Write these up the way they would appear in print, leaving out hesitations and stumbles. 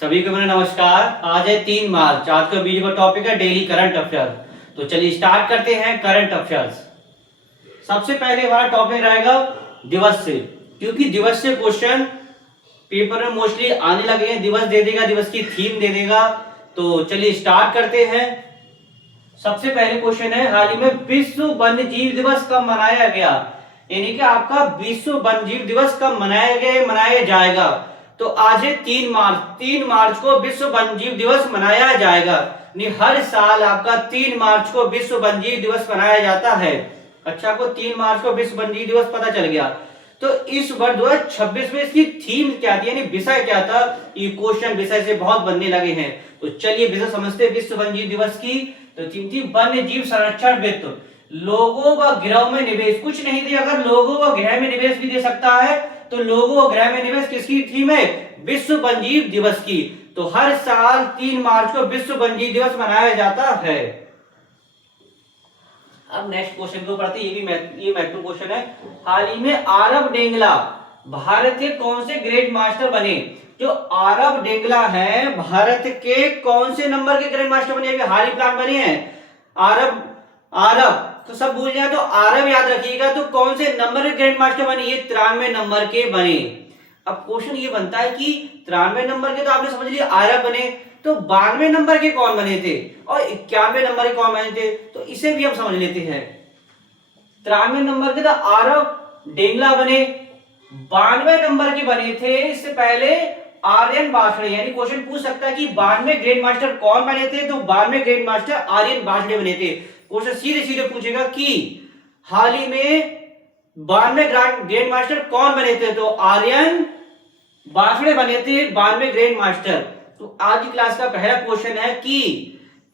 सभी को मेरा नमस्कार। आज है 3 मार्च। आज का वीडियो का टॉपिक है डेली करंट अफेयर। तो चलिए स्टार्ट करते हैं करंट अफेयर्स। सबसे पहले हमारा टॉपिक रहेगा दिवस से, क्योंकि दिवस से क्वेश्चन पेपर में मोस्टली आने लगे हैं। दिवस दे देगा, दिवस की थीम दे देगा। तो चलिए स्टार्ट करते हैं। सबसे पहले क्वेश्चन है, हाल ही में विश्व वन्य जीव दिवस कब मनाया गया? यानी कि आपका विश्व वन्य जीव दिवस कब मनाया गया, मनाया जाएगा? तो आज है 3 मार्च। 3 मार्च को विश्व वन्य जीव दिवस मनाया जाएगा। हर साल आपका 3 मार्च को विश्व वन्य जीव दिवस मनाया जाता है। अच्छा, को 3 मार्च को विश्व वन्य जीव दिवस पता चल गया। तो इस वर्ष 2026 में इसकी थीम क्या थी, यानी विषय क्या था? ये क्वेश्चन विषय से बहुत बनने लगे हैं। तो चलिए विषय समझते हैं विश्व वन्य जीव दिवस की। तो थीम थी वन्य जीव संरक्षण वित्त, लोगों व गृह में निवेश। कुछ नहीं दिया, अगर लोगों व गृह में निवेश भी दे सकता है तो लोगों व गृह में निवेश किसकी थीम है? विश्व वन्य जीव दिवस की। तो हर साल 3 मार्च को विश्व वन्य जीव दिवस मनाया जाता है। अब नेक्स्ट क्वेश्चन को पढ़ते हैं। ये महत्वपूर्ण क्वेश्चन है। हाल ही में आरव डेंगला भारत के कौन से ग्रैंड मास्टर बने? जो आरव डेंगला है भारत के कौन से नंबर के ग्रैंड मास्टर बने? हाल ही प्लान बने हैं आरव। आरव तो सब भूल जाए तो आरव याद रखिएगा। तो कौन से नंबर के ग्रैंड मास्टर बने? ये 93 नंबर के बने। अब क्वेश्चन ये बनता है कि 93 नंबर के तो आपने समझ लिया आरव बने, तो 92 नंबर के कौन बने थे और 91 नंबर के कौन बने थे? तो इसे भी हम समझ लेते हैं। 93 नंबर के तो आरव डेंगला बने। 92 नंबर के बने थे इससे पहले आर्यन बासड़े। यानी क्वेश्चन पूछ सकता है कि 92 ग्रैंड मास्टर कौन बने थे? तो 92 ग्रैंड मास्टर आर्यन बासड़े बने थे। क्वेश्चन सीधे सीधे पूछेगा कि हाल ही में 92 ग्रैंड मास्टर कौन बने थे? तो आर्यन बासड़े बने थे 92 ग्रैंड मास्टर। तो आज की क्लास का पहला क्वेश्चन है कि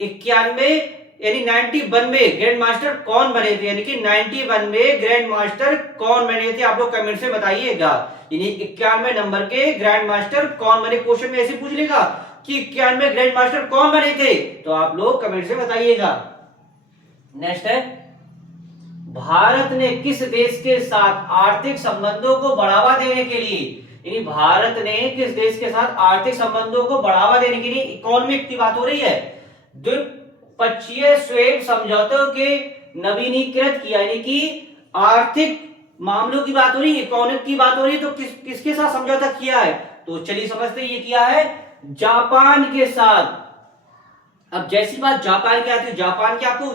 91 यानी 91 ग्रैंड मास्टर कौन बने थे? यानी कि 91 ग्रैंड मास्टर कौन बने थे? आप लोग कमेंट से बताइएगा। यानी 91 नंबर के ग्रैंड मास्टर कौन बने? क्वेश्चन में ऐसे पूछ लेगा कि 91 ग्रैंड मास्टर कौन बने थे, तो आप लोग कमेंट से बताइएगा। नेक्स्ट है, भारत ने किस देश के साथ आर्थिक संबंधों को बढ़ावा देने के लिए, यानी भारत ने किस देश के साथ आर्थिक संबंधों को बढ़ावा देने के लिए, इकोनॉमिक की बात हो रही है, द्विपक्षीय स्वेप समझौतों के नवीनीकृत किया? यानी कि आर्थिक मामलों की बात हो रही है, इकोनॉमिक की बात हो रही है। तो किसके साथ समझौता किया है? तो चलिए समझते हैं। ये किया है जापान के साथ। अब जैसी बात जापान की आती है, जापान की आपको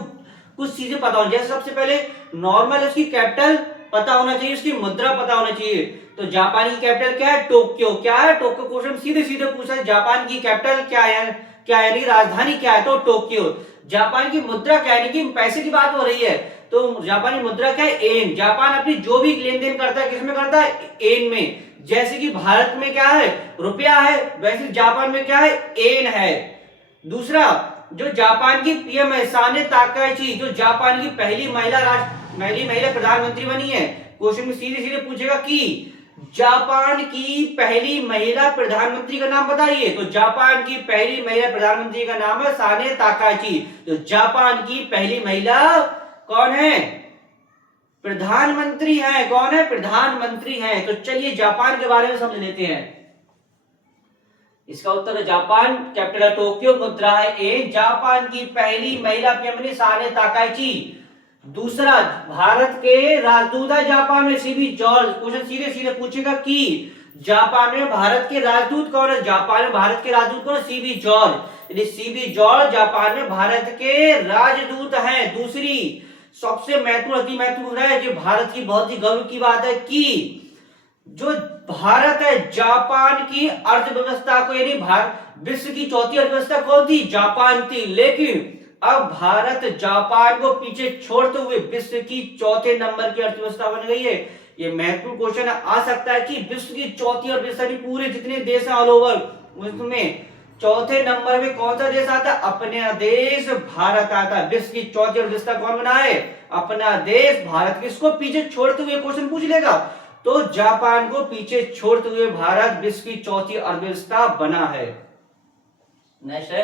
कुछ चीजें पता होनी। जैसे सबसे पहले नॉर्मल उसकी कैपिटल पता होना चाहिए, उसकी मुद्रा पता होना चाहिए। तो जापान की कैपिटल क्या है? टोक्यो। क्या है? टोक्यो। क्वेश्चन सीधे सीधे पूछा है जापान की कैपिटल क्या है, क्या यानी राजधानी क्या है? तो टोक्यो। जापान की मुद्रा क्या है? यानी कि पैसे की बात हो रही है, तो जापानी मुद्रा क्या है? एन। जापान अपनी जो भी लेन देन करता है किसमें करता है? एन में। जैसे कि भारत में क्या है? रुपया है, वैसे जापान में क्या है? एन है। दूसरा, जो जापान की पीएम है साने ताकाइची, जो जापान की पहली महिला प्रधानमंत्री बनी है। क्वेश्चन में सीधे सीधे पूछेगा कि जापान की पहली महिला प्रधानमंत्री का नाम बताइए। तो जापान की पहली महिला प्रधानमंत्री का नाम है साने ताकाइची। तो जापान की पहली महिला कौन है? प्रधानमंत्री है। कौन है? प्रधानमंत्री है। तो चलिए जापान के बारे में समझ लेते हैं। इसका उत्तर है जापान, कैपिटल है टोक्यो, मुद्रा है ए। जापान की पहली महिला पीएम साने ताकाइची। दूसरा, भारत के राजदूत है जापान में सीबी जॉर्ज। क्वेश्चन सीधे सीधे पूछेगा कि जापान में भारत के राजदूत कौन है? जापान में भारत के राजदूत कौन है? CB George. यानी सीबी जॉर्ज जापान में भारत के राजदूत हैं। दूसरी सबसे महत्वपूर्ण, अति महत्वपूर्ण है, जो भारत की बहुत ही गर्व की बात है कि जो भारत है जापान की अर्थव्यवस्था को, यानी विश्व की चौथी अर्थव्यवस्था कौन थी? जापान थी। लेकिन अब भारत जापान को पीछे छोड़ते हुए विश्व की चौथे नंबर की अर्थव्यवस्था बन गई है। ये महत्वपूर्ण क्वेश्चन आ सकता है कि विश्व की चौथी अर्थव्यवस्था, पूरे जितने देश हैं ऑल ओवर, उसमें चौथे नंबर में कौन सा देश आता है? अपना देश भारत आता है। विश्व की चौथी अर्थव्यवस्था कौन बना है? अपना देश भारत। किसको पीछे छोड़ते हुए? क्वेश्चन पूछ लेगा। तो जापान को पीछे छोड़ते हुए भारत विश्व की चौथी अर्थव्यवस्था बना है। नेक्स्ट है,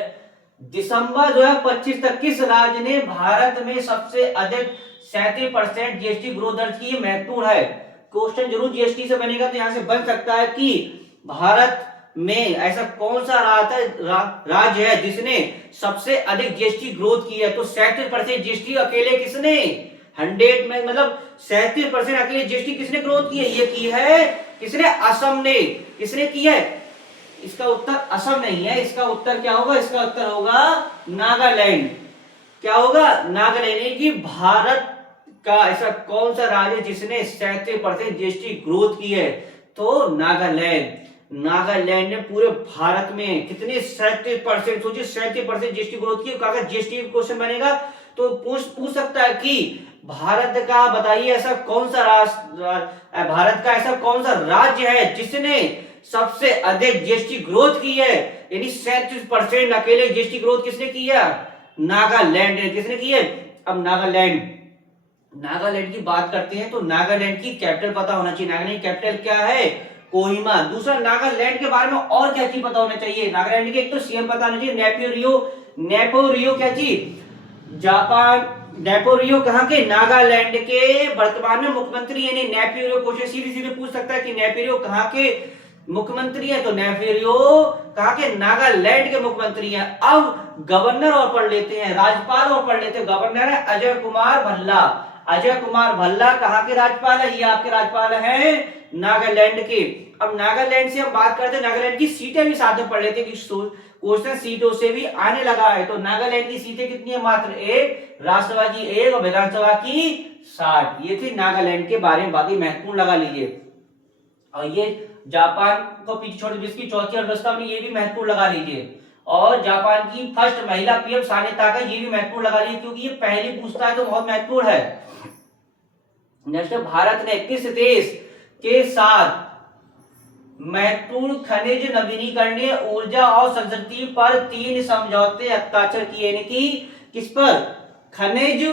दिसंबर 2025 तक किस राज्य ने भारत में सबसे अधिक 37% जीएसटी ग्रोथ दर्ज की? महत्वपूर्ण है। क्वेश्चन जरूर जीएसटी से बनेगा, तो यहां से बन सकता है कि भारत में ऐसा कौन सा राज्य है जिसने सबसे अधिक जीएसटी ग्रोथ की है? तो 37% जीएसटी अकेले किसने 100 में मतलब 37% अकेले जीएसटी किसने ग्रोथ की है? ये की है किसने? असम ने। किसने की है? इसका उत्तर असम नहीं है, इसका उत्तर क्या होगा? इसका उत्तर होगा नागालैंड। क्या होगा? नागालैंड। की भारत का ऐसा कौन सा राज्य जिसने 37% जीएसटी ग्रोथ की है? तो नागालैंड। नागालैंड ने पूरे भारत में कितने 37%, सोचिए 37% जीएसटी ग्रोथ की। अगर जीएसटी क्वेश्चन बनेगा तो पूछ सकता है कि भारत का बताइए ऐसा कौन सा भारत का ऐसा कौन सा राज्य है जिसने सबसे अधिक जीएसटी ग्रोथ की है? यानी 37% अकेले जीएसटी ग्रोथ किसने की है? नागालैंड ने। किसने की है? अब नागालैंड की बात करते हैं तो नागालैंड की कैपिटल पता होना चाहिए। नागालैंड की कैपिटल क्या है? कोहिमा। दूसरा, नागालैंड के बारे में और क्या चीज पता होना चाहिए? नागालैंड के एक तो सीएम पता होना चाहिए नेपोरियो क्या चीज? जापान। नेपोरियो कहां के? नागालैंड के वर्तमान में मुख्यमंत्री। यानी नेपोरियो क्वेश्चन सीधे सीधे पूछ सकता है कि नेपोरियो कहां के मुख्यमंत्री है? तो नेपोरियो कहां के? नागालैंड के मुख्यमंत्री हैं। अब गवर्नर और पढ़ लेते हैं, राज्यपाल और पढ़ लेते हैं। गवर्नर है अजय कुमार भल्ला। अजय कुमार भल्ला कहां के राज्यपाल है? ये आपके राज्यपाल हैं नागालैंड के। अब नागालैंड से हम बात करते हैं, नागालैंड की सीटें भी साथ में पढ़ लेते हैं कि क्वेश्चन सीटों से भी आने लगा है। तो नागालैंड की सीटें कितनी है? मात्र 1, राज्यसभा की 1 और विधानसभा की 60। ये थी नागालैंड के बारे में। बाकी महत्वपूर्ण लगा लीजिए। और ये जापान को पीछे छोड़ जिसकी चौथी अर्थव्यवस्था में, ये भी महत्वपूर्ण लगा लीजिए। और जापान की फर्स्ट महिला पीएम साने ताका, ये भी महत्वपूर्ण लगा लीजिए क्योंकि ये पहले पूछता है तो बहुत महत्वपूर्ण है। नेक्स्ट, भारत ने किस देश के साथ महत्वपूर्ण खनिज नवीनीकरणीय ऊर्जा और संस्कृति पर 3 समझौते हस्ताक्षर किए? यानी कि किस पर? खनिज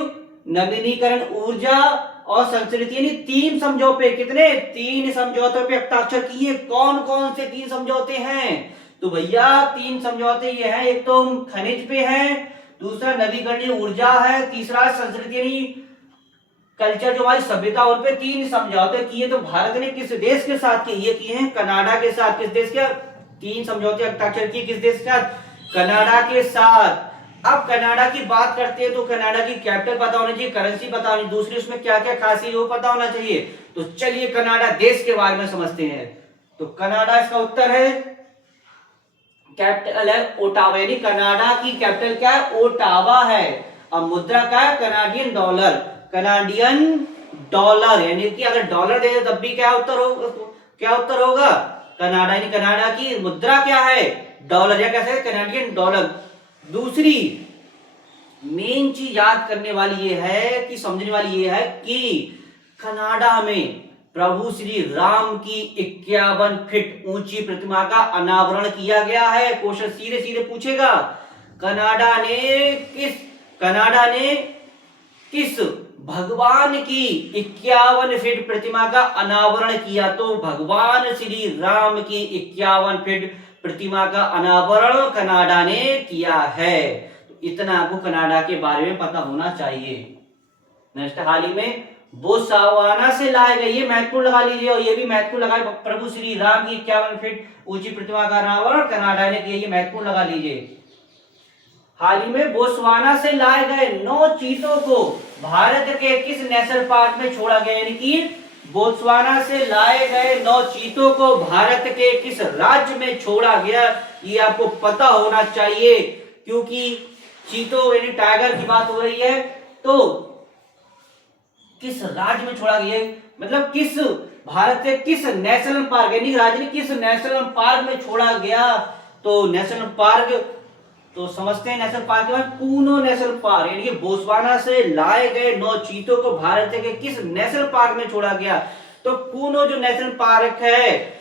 नवीनीकरण, ऊर्जा और संस्कृति, यानी 3 समझौते। कितने? 3 समझौतों पे हस्ताक्षर किए। कौन कौन से 3 समझौते हैं? तो भैया 3 समझौते ये हैं, एक तो खनिज पे है, दूसरा नवीकरणीय ऊर्जा है, तीसरा संस्कृति यानी कल्चर जो हमारी सभ्यता, उन पे 3 समझौते किए। तो भारत ने किस देश के साथ किए? ये किए हैं कनाडा के साथ। किस देश के? 3 समझौते हस्ताक्षर किए किस देश के साथ? कनाडा के साथ। अब कनाडा की बात करते हैं तो कनाडा की कैपिटल पता होनी चाहिए, करेंसी पता होनी, दूसरी उसमें क्या क्या खासियत वो पता होना चाहिए। तो चलिए कनाडा देश के बारे में समझते हैं। तो कनाडा इसका उत्तर है, कैपिटल है ओटावा। यानी कनाडा की कैपिटल क्या है? ओटावा है। अब मुद्रा क्या है? Canadian dollar. कनाडियन डॉलर, यानी कि अगर डॉलर दे तब भी क्या उत्तर होगा? क्या उत्तर होगा? कनाडा। यानी कनाडा की मुद्रा क्या है? डॉलर, या कैसे? Canadian dollar. दूसरी मेन चीज याद करने वाली ये है कि समझने वाली ये है कि कनाडा में प्रभु श्री राम की 51 फीट ऊंची प्रतिमा का अनावरण किया गया है। क्वेश्चन सीधे सीधे पूछेगा, कनाडा ने किस भगवान की 51 फीट प्रतिमा का अनावरण किया? तो भगवान श्री राम की 51 फीट प्रतिमा का अनावरण कनाडा ने किया है। तो इतना आपको कनाडा के बारे में पता होना चाहिए। नेक्स्ट, हाल ही में बोत्सवाना से लाए गए, ये महत्वपूर्ण लगा लीजिए और ये भी महत्वपूर्ण लगा, प्रभु श्री राम की 51 फीट ऊंची प्रतिमा का अनावरण कनाडा ने किया, ये महत्वपूर्ण लगा लीजिए। हाल ही में बोत्सवाना से लाए गए 9 चीतों को भारत के किस नेशनल पार्क में छोड़ा गया? यानी कि बोत्सवाना से लाए गए 9 चीतों को भारत के किस राज्य में छोड़ा गया? ये आपको पता होना चाहिए क्योंकि चीतों यानी टाइगर की बात हो रही है। तो किस राज्य में छोड़ा गया, मतलब किस भारत के किस नेशनल पार्क यानी राज्य ने किस नेशनल पार्क में छोड़ा गया? तो नेशनल पार्क तो समझते हैं नेशनल पार्क के बाद कूनो नेशनल पार्क, यानी कि बोत्सवाना से लाए गए 9 चीतों को भारत के किस नेशनल पार्क में छोड़ा गया? तो कूनो जो नेशनल पार्क है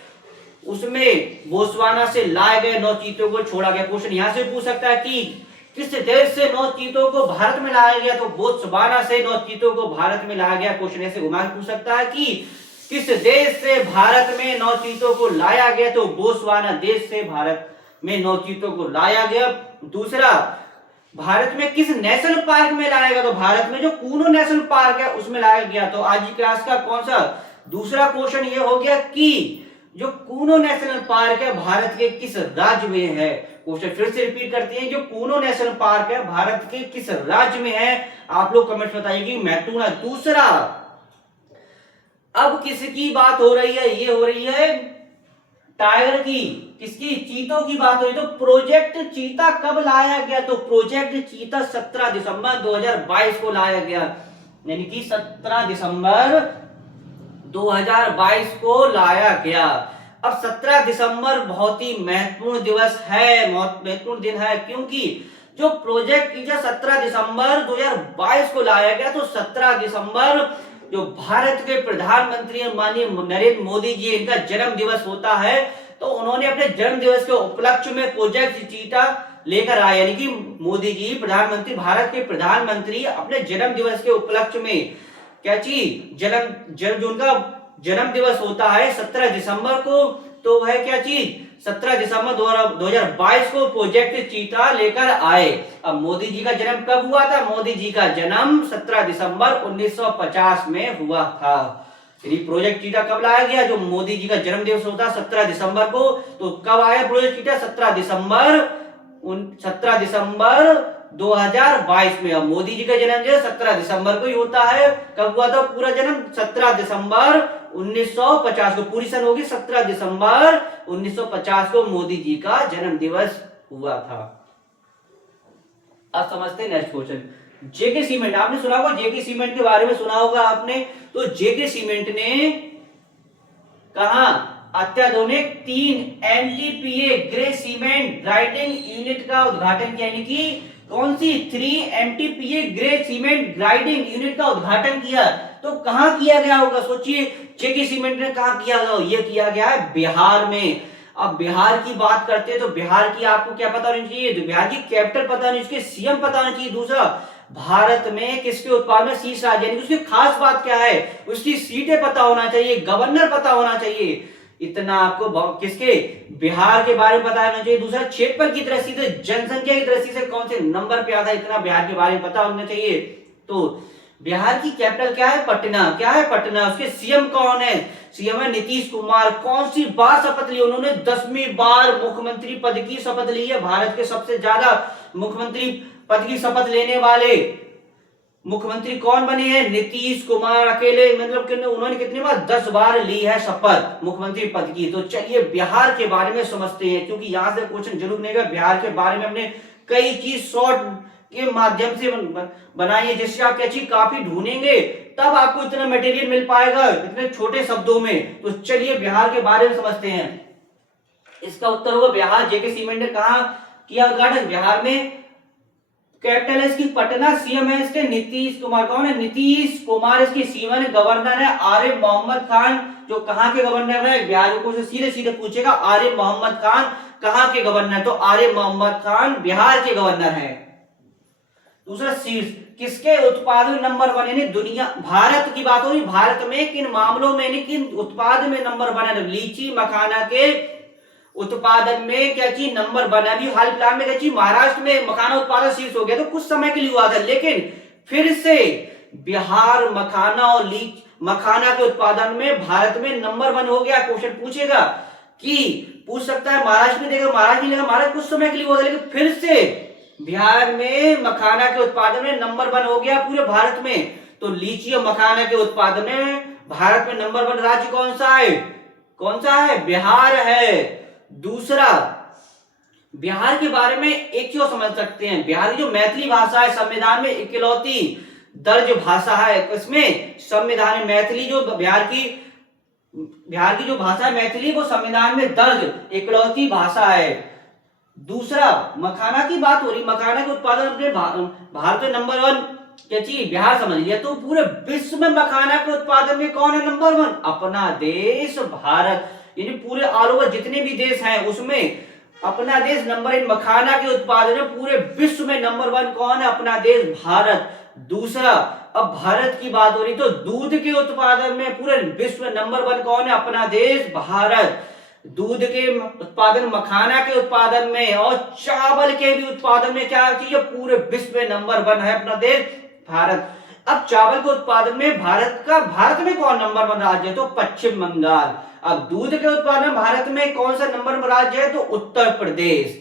उसमें बोत्सवाना से लाए गए 9 चीतों को छोड़ा गया। क्वेश्चन यहां से पूछ सकता है कि किस देश से 9 चीतों को भारत में लाया गया? तो बोत्सवाना से 9 चीतों को भारत में लाया गया। क्वेश्चन ऐसे घुमा के पूछ सकता है कि किस देश से भारत में 9 चीतों को लाया गया? तो बोत्सवाना देश से भारत में 9 चीतों को लाया गया। दूसरा, भारत में किस नेशनल पार्क में लाया गया? तो भारत में जो कूनो नेशनल पार्क है उसमें लाया गया। तो आज की क्लास का कौन सा दूसरा क्वेश्चन ये हो गया कि जो कूनो नेशनल पार्क है भारत के किस राज्य में है? क्वेश्चन फिर से रिपीट करते हैं, जो कूनो नेशनल पार्क है भारत के किस राज्य में है? आप लोग कमेंट बताइए कि मैथुन। दूसरा, अब किसकी बात हो रही है? ये हो रही है टाइगर की, किसकी? चीतों की बात हो रही। तो प्रोजेक्ट चीता कब लाया गया? तो प्रोजेक्ट चीता 17 दिसंबर 2022 को लाया गया, यानी कि 17 दिसंबर 2022 को लाया गया। अब 17 दिसंबर बहुत ही महत्वपूर्ण दिवस है, बहुत महत्वपूर्ण दिन है, क्योंकि जो प्रोजेक्ट टीचर 17 दिसंबर 2022 को लाया गया, तो 17 दिसंबर जो भारत के प्रधानमंत्री माननीय नरेंद्र मोदी जी, इनका जन्म दिवस होता है। तो उन्होंने अपने जन्म दिवस के उपलक्ष्य में प्रोजेक्ट चीता लेकर आए, यानी कि मोदी जी प्रधानमंत्री, भारत के प्रधानमंत्री अपने जन्म दिवस के उपलक्ष्य में क्या चीज, जन्म उनका जन्म दिवस होता है 17 दिसंबर को, तो वह क्या चीज 17 दिसंबर 2022 को प्रोजेक्ट चीता लेकर आए। अब मोदी जी का जन्म कब हुआ था? मोदी जी का जन्म 17 दिसंबर 1950 में हुआ था। यदि प्रोजेक्ट चीता कब लाया गया? जो मोदी जी का जन्म दिवस होता है 17 दिसंबर को, तो कब आया प्रोजेक्ट चीता? 17 दिसंबर 2022 में। अब मोदी जी का जन्म जो 17 दिसंबर को ही होता है। कब हुआ था पूरा जन्म? 17 दिसंबर 1950 को। पूरी सन होगी 17 दिसंबर 1950 को मोदी जी का जन्म दिवस हुआ था। अब समझते हैं नेक्स्ट क्वेश्चन। जेके सीमेंट, आपने सुना होगा जेके सीमेंट के बारे में, सुना होगा आपने। तो जेके सीमेंट ने कहा अत्याधुनिक 3 MTPA grey cement grinding unit का उद्घाटन किया, यानी कि कौन सी? 3 MTPA grey cement grinding unit का उद्घाटन किया। तो कहां किया गया होगा? सोचिए, जेके सीमेंट ने कहां किया होगा? यह किया गया है बिहार में। अब बिहार की बात करते हैं तो बिहार की आपको क्या पता होनी चाहिए? तो बिहार की कैपिटल पता होनी चाहिए, सीएम पता होना चाहिए। दूसरा, भारत में किसके उत्पादन में शीर्ष राज्य, यानी उसकी खास बात क्या है, उसकी सीटें पता होना चाहिए, गवर्नर पता होना चाहिए। इतना आपको किसके? बिहार के बारे में पता होना चाहिए। दूसरा, क्षेत्रफल की दृष्टि से, जनसंख्या की दृष्टि से कौन से नंबर पे आता है, इतना बिहार के बारे में पता होना चाहिए। तो बिहार की कैपिटल क्या है? पटना। क्या है? पटना। उसके सीएम कौन है? सीएम है नीतीश कुमार। कौन सी बार शपथ ली उन्होंने? 10वीं बार मुख्यमंत्री पद की शपथ ली है। भारत के सबसे ज्यादा मुख्यमंत्री पद की शपथ लेने वाले मुख्यमंत्री कौन बने हैं? नीतीश कुमार अकेले, मतलब कि उन्होंने कितनी बार? 10 बार ली है शपथ मुख्यमंत्री पद की। तो चलिए बिहार के बारे में समझते हैं, क्योंकि यहां से क्वेश्चन जरूर बनेगा। बिहार के बारे में हमने कई चीज शॉर्ट के माध्यम से बनाई है, जिससे आप क्या चीज काफी ढूंढेंगे, तब आपको इतना मटेरियल मिल पाएगा इतने छोटे शब्दों में। तो चलिए बिहार के बारे में समझते हैं। इसका उत्तर होगा बिहार। जेके सीमेंट ने कहा किया उद्घाटन? बिहार में। कैपिटल है इसकी पटना। सीएम है इसके नीतीश कुमार। कौन है? नीतीश कुमार इसकी सीएम है। गवर्नर है आरिफ मोहम्मद खान। जो कहां के गवर्नर है? बिहार को सीधे सीधे पूछेगा, आरिफ मोहम्मद खान कहां के गवर्नर? तो आरिफ मोहम्मद खान बिहार के गवर्नर है। दूसरा, शीर्ष किसके उत्पादन में नंबर 1, यानी दुनिया, भारत की बात हो रही, भारत में किन मामलों में, यानी किन उत्पाद में नंबर 1 है? लीची मखाना के उत्पादन में क्या चीज नंबर 1 है। अभी हाल फिलहाल में क्या चीज महाराष्ट्र में मखाना उत्पादन शीर्ष हो गया, तो कुछ समय के लिए हुआ था, लेकिन फिर से बिहार मखाना और लीच मखाना के उत्पादन में भारत में नंबर 1 हो गया। क्वेश्चन पूछेगा कि पूछ सकता है महाराष्ट्र में, देखो महाराष्ट्र में, महाराष्ट्र कुछ समय के लिए हुआ था, लेकिन फिर से बिहार में मखाना के उत्पादन में नंबर 1 हो गया पूरे भारत में। तो लीची और मखाना के उत्पादन में भारत में नंबर 1 राज्य कौन सा है? कौन सा है? बिहार है। दूसरा, बिहार के बारे में एक चीज समझ सकते हैं, बिहार की जो मैथिली भाषा है संविधान में इकलौती दर्ज भाषा है। इसमें संविधान में मैथिली, जो बिहार की जो भाषा है मैथिली, वो संविधान में दर्ज इकलौती भाषा है। दूसरा, मखाना की बात हो रही, मखाना के उत्पादन अपने भारत में नंबर 1 क्या चीज? बिहार समझ लिया। तो पूरे विश्व में मखाना के उत्पादन में कौन है नंबर 1? अपना देश भारत। यानी पूरे ऑल ओवर जितने भी देश हैं उसमें अपना देश नंबर 1 मखाना के उत्पादन में। पूरे विश्व में नंबर 1 कौन है? अपना देश भारत। दूसरा, अब भारत की बात हो रही, तो दूध के उत्पादन में पूरे विश्व में नंबर 1 कौन है? अपना देश भारत। दूध के उत्पादन, मखाना के उत्पादन में और चावल के भी उत्पादन में क्या चीज है? पूरे विश्व में नंबर 1 है अपना देश भारत। अब चावल के उत्पादन में भारत में कौन नंबर 1 राज्य है? तो पश्चिम बंगाल। अब दूध के उत्पादन में भारत में कौन सा नंबर पर राज्य है? तो उत्तर प्रदेश।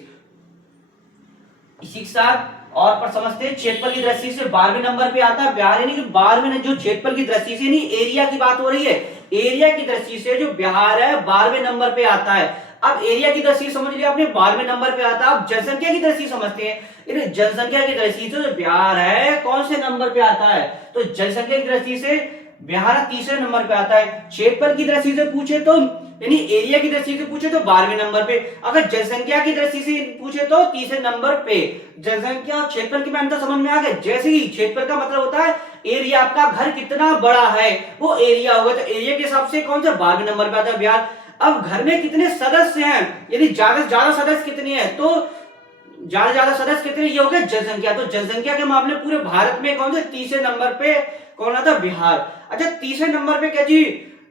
इसी के साथ और पर समझते हैं, क्षेत्रफल की दृष्टि से 12वें नंबर पे आता है बिहार, यानी कि 12वें जो क्षेत्रफल की दृष्टि से नहीं, एरिया की बात हो रही है, एरिया की दृष्टि से जो बिहार है 12वें नंबर पे आता है। अब एरिया की दृष्टि समझ लिया आपने, 12वें नंबर पे आता है। अब जनसंख्या की दृष्टि समझते हैं, जनसंख्या की दृष्टि से जो बिहार है कौन से नंबर पे आता है? तो जनसंख्या की दृष्टि से बिहार तीसरे नंबर पे आता है। क्षेत्रफल की दृष्टि से पूछे तो, यानी एरिया की दृष्टि से पूछे तो 12वें नंबर पे, अगर जनसंख्या की दृष्टि से पूछे तो तीसरे नंबर पे। जनसंख्या और क्षेत्रफल की अंतर समझ में आ गया। जैसे ही क्षेत्रफल का मतलब होता है एरिया, आपका घर कितना बड़ा है वो एरिया होगा, तो एरिया के हिसाब से कौन सा 12वें नंबर पे आता है बिहार। अब घर में कितने सदस्य हैं, यदि ज्यादा से ज्यादा सदस्य कितने हैं, तो ज्यादा ज्यादा सदस्य कितने, ये हो गया जनसंख्या। तो जनसंख्या के मामले पूरे भारत में कौन से तीसरे नंबर पे कौन आता? बिहार। अच्छा, तीसरे नंबर पे क्या जी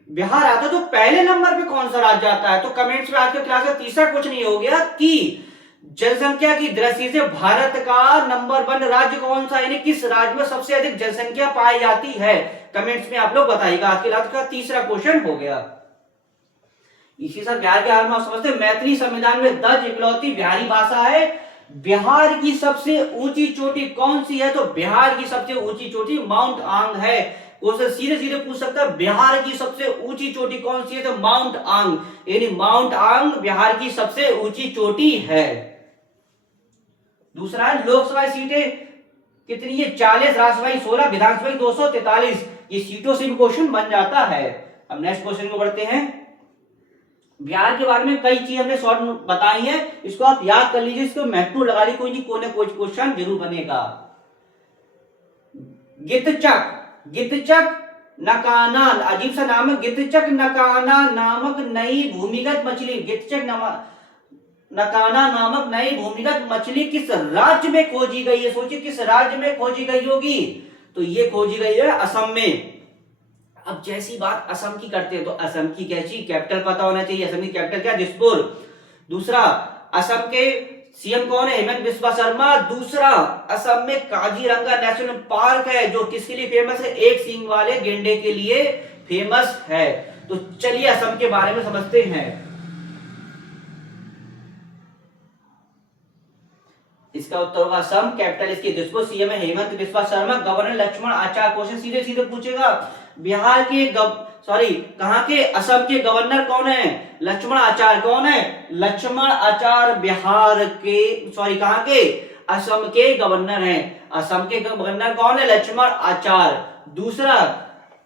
बिहार आता है, तो पहले नंबर पे कौन सा राज्य आता है? तो कमेंट्स में आज के क्लास का तीसरा क्वेश्चन ये हो गया कि जनसंख्या की दृष्टि से भारत का नंबर 1 राज्य कौन सा, यानी किस राज्य में सबसे अधिक जनसंख्या पाई जाती है? कमेंट्स में आप लोग बताइएगा। आज के क्लास का तीसरा क्वेश्चन हो गया। इसी साथ बिहार के हाल में समझते हैं, मैथिली संविधान में दर्ज इकलौती बिहारी भाषा है। बिहार की सबसे ऊंची चोटी कौन सी है? तो बिहार की सबसे ऊंची चोटी माउंट आंग है। क्वेश्चन सीधे सीधे पूछ सकता है, बिहार की सबसे ऊंची चोटी कौन सी है? तो माउंट आंग, यानी माउंट आंग बिहार की सबसे ऊंची चोटी है। दूसरा है, लोकसभा सीटें कितनी है? 40, राज्यसभा 16, विधानसभा 243। ये सीटों से भी क्वेश्चन बन जाता है। अब नेक्स्ट क्वेश्चन को बढ़ते हैं। बिहार के बारे में कई चीज हमने शॉर्ट बताई है, इसको आप याद कर लीजिए, इसको महत्व लगा लीजिए, कोई नहीं कोई ना कोई क्वेश्चन जरूर बनेगा। गिद्धचक, गिद्धचक नकाना, अजीब सा नाम है, गिद्धचक नकाना नामक नई भूमिगत मछली, गिद्धचक नकाना नामक नई भूमिगत मछली किस राज्य में खोजी गई है? सोचिए किस राज्य में खोजी गई होगी? तो ये खोजी गई है असम में। अब जैसी बात असम की करते हैं तो असम की कैसी कैपिटल पता होना चाहिए। असम की कैपिटल क्या? दिसपुर। दूसरा, असम के सीएम कौन है? हेमंत बिस्वा शर्मा। दूसरा, असम में काजीरंगा नेशनल पार्क है, जो किसके लिए फेमस है? एक सींग वाले गेंडे के लिए फेमस है। तो चलिए असम के बारे में समझते हैं। इसका उत्तर होगा असम, कैपिटल इसकी दिसपुर, सीएम है हेमंत बिस्वा शर्मा, गवर्नर लक्ष्मण आचार्य। क्वेश्चन सीधे सीधे पूछेगा, बिहार के कहां के? असम के गवर्नर कौन है? लक्ष्मण आचार्य। कौन है? लक्ष्मण आचार्य बिहार के कहां के? असम के गवर्नर हैं। असम के गवर्नर कौन है? लक्ष्मण आचार्य। दूसरा,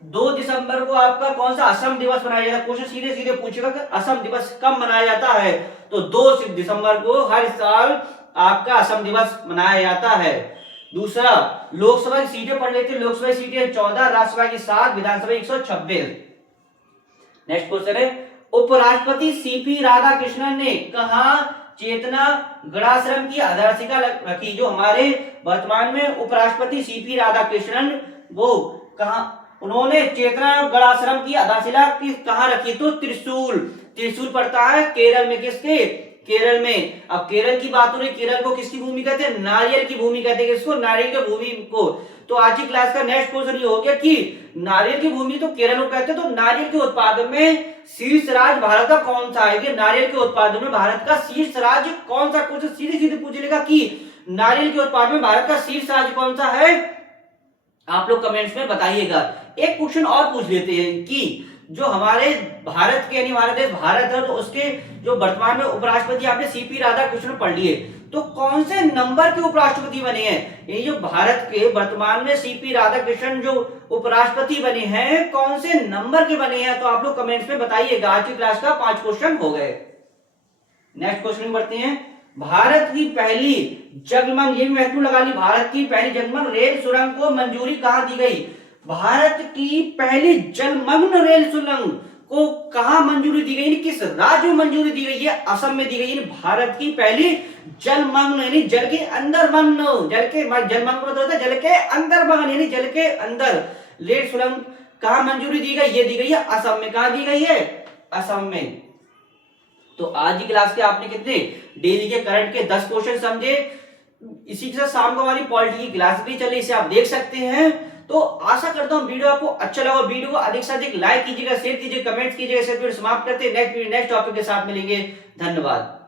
2 दिसंबर को आपका कौन सा असम दिवस मनाया जाता है? क्वेश्चन सीधे सीधे पूछेगा कि असम दिवस कब मनाया जाता है? तो 2 दिसंबर को हर साल आपका असम दिवस मनाया जाता है। दूसरा, लोकसभा की सीटें पढ़ लेते हैं। लोकसभा की सीटें 14, राज्यसभा की 7, विधानसभा 126। नेक्स्ट क्वेश्चन है, उपराष्ट्रपति सीपी राधाकृष्णन ने कहा चेतना गणाश्रम की आधारशिला रखी? जो हमारे वर्तमान में उपराष्ट्रपति सीपी राधाकृष्णन, वो कहा उन्होंने चेतना गणाश्रम की आधारशिला कहां रखी? तो त्रिशूल। त्रिशूल पड़ता है केरल में। किसके? केरल में। अब केरल की बात हो रही, केरल को किसकी भूमि कहते हैं? नारियल की भूमि कहते हैं। किसको? नारियल की भूमि को। तो आज की क्लास का नेक्स्ट क्वेश्चन ये हो गया कि नारियल की भूमि तो केरल को कहते हैं, तो नारियल के उत्पादन में शीर्ष राज्य भारत का कौन सा है? कि नारियल के उत्पादन में भारत का शीर्ष राज्य कौन सा? क्वेश्चन सीधे सीधे पूछ लेगा कि नारियल के उत्पादन में भारत का शीर्ष राज्य कौन सा है? आप लोग कमेंट्स में बताइएगा। एक क्वेश्चन और पूछ लेते हैं कि जो हमारे भारत के, यानी हमारा देश भारत है, तो उसके जो वर्तमान में उपराष्ट्रपति आपने सीपी राधाकृष्णन पढ़ लिए, तो कौन से नंबर के उपराष्ट्रपति बने हैं? ये जो भारत के वर्तमान में सीपी राधाकृष्णन जो उपराष्ट्रपति बने हैं, कौन से नंबर के बने हैं? तो आप लोग कमेंट्स में बताइएगा। आज की क्लास का 5 क्वेश्चन हो गए। नेक्स्ट क्वेश्चन बढ़ते हैं। भारत की पहली जलमग्न, ये भी महत्व लगा ली, भारत की पहली जलमग्न रेल सुरंग को मंजूरी कहां दी गई? भारत की पहली जलमग्न रेल सुरंग को कहां मंजूरी दी गई? किस राज्य में मंजूरी दी गई है? असम में दी गई। भारत की पहली जलमग्न, यानी जल के अंदर मग्न, जलमग्न मतलब होता है जल के अंदर मग्न, यानी जल के अंदर रेल सुरंग कहां मंजूरी दी गई? ये दी गई है असम में। कहां दी गई है? असम में। तो आज की क्लास के आपने कितने डेली के करंट के 10 क्वेश्चन समझे। इसी के साथ शाम को हमारी पॉलिटी की क्लास भी चले, इसे आप देख सकते हैं। तो आशा करता हूँ वीडियो आपको अच्छा लगा, वीडियो को अधिक से अधिक लाइक कीजिएगा, शेयर कीजिएगा, कमेंट कीजिएगा। इसे वीडियो समाप्त करते हैं, नेक्स्ट टॉपिक के साथ मिलेंगे। धन्यवाद।